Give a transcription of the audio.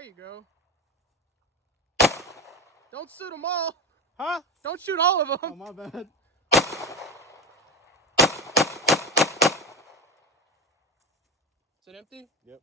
There you go. Don't shoot them all. Huh? Don't shoot all of them. Oh, my bad. Is it empty? Yep.